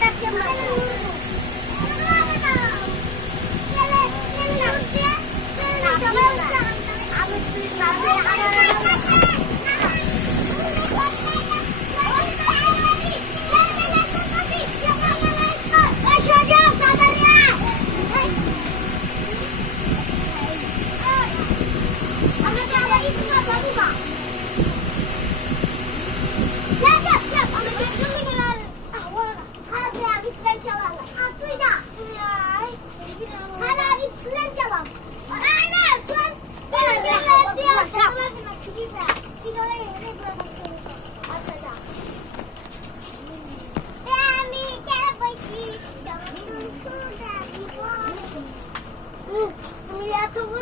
再见吧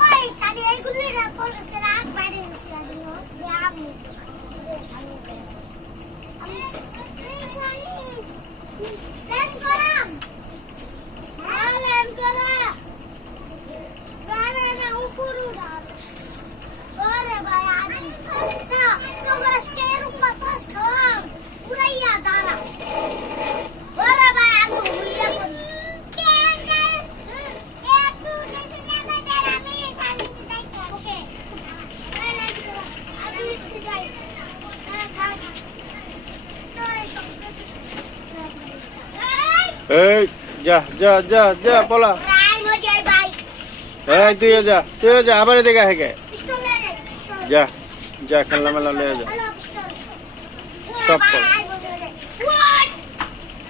ওই শাড়ি এইগুলি রাখ বাইরে শাড়ি আমি এই, যা যা যা যা বলা এই, তুই যা তুই যা, আবার দেখা হেঁকে যা যা খেলা মেলা লিয়ে যা। সব কর।